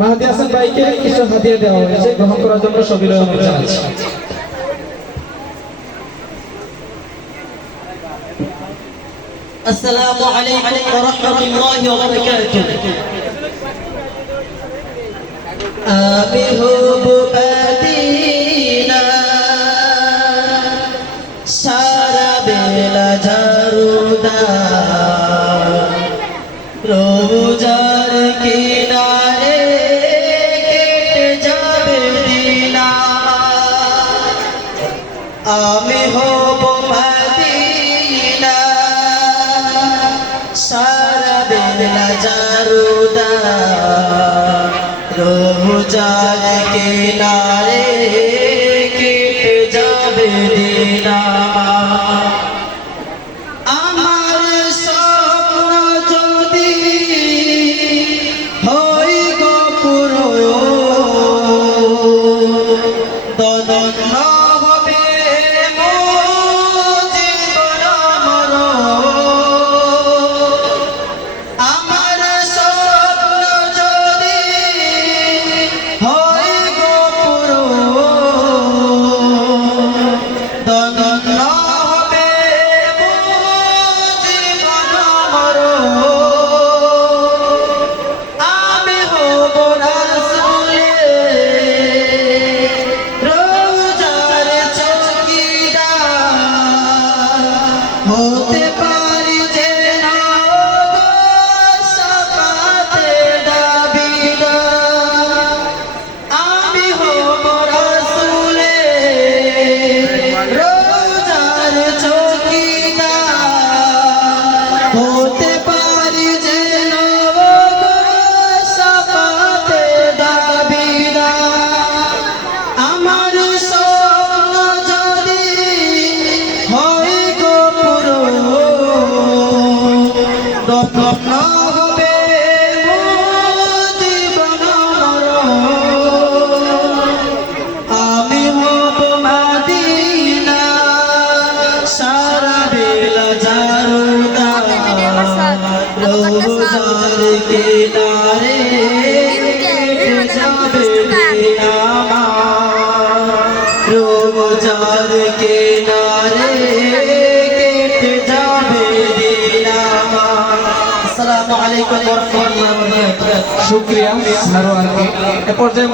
মাহাদি হাসান ভাইকে কিছু হাদিয়া দেওয়া হয়েছে, গ্রহণ করার জন্য সবিনয় অনুরোধ জানাচ্ছি। আসসালামু আলাইকুম ওয়া রাহমাতুল্লাহি ওয়া বারাকাতুহু। আমি হব মদিনা সারা বেলা ঝাড়ুদার, রোজার কিনারে কেটে যাবে দিন আমার। আমি হব মদিনা সারা বেলা ঝাড়ুদার, রোজার কিনারে কেটে যাবে দিন আমার। আমার স্বপ্ন যদি হই গো পূরণ, ধন্য হবে মোর জীবন মরণ। আমার স্বপ্ন যদি হই গো পূরণ, ধন্য হবে মোর জীবন মরণ। আমি হব রাসূলের রোজার চৌকিদার, হতে পারি যেন শাফাতের দাবিদার। আমি হব রাসূলের রোজার চৌকিদার, হতে পারি যেন শাফাতের দাবিদার। আমার স্বপ্ন যদি হয় গো পূরণ, ধন্য হবে মোর জীবন মরণ। আমি হব মদিনা সারা বেলা ঝাড়ুদার, রোজার কিনারে কেটে যাবে দিন আমার। রোজার কিনারে কেটে যাবে দিন আমার। আসসালামু আলাইকুম ওয়া রাহমাতুল্লাহি ওয়া বারাকাতুহু। শুকরিয়া সারোয়ারকে। এ পর্যায়ে